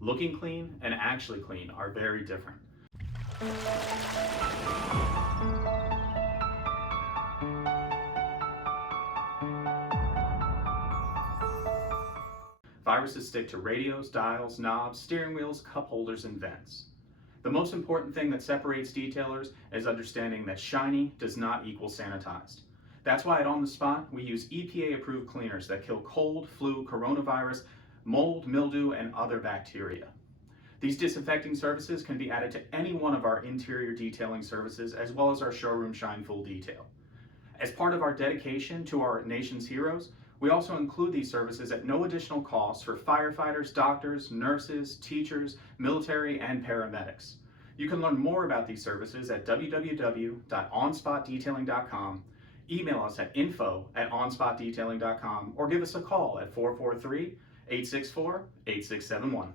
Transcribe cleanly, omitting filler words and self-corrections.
Looking clean and actually clean are very different. Viruses stick to radios, dials, knobs, steering wheels, cup holders, and vents. The most important thing that separates detailers is understanding that shiny does not equal sanitized. That's why at On the Spot, we use EPA-approved cleaners that kill cold, flu, coronavirus, mold, mildew, and other bacteria. These disinfecting services can be added to any one of our interior detailing services as well as our showroom Shine Full detail. As part of our dedication to our nation's heroes, we also include these services at no additional cost for firefighters, doctors, nurses, teachers, military, and paramedics. You can learn more about these services at www.onspotdetailing.com, email us at info@onspotdetailing.com, or give us a call at 443-864-8671.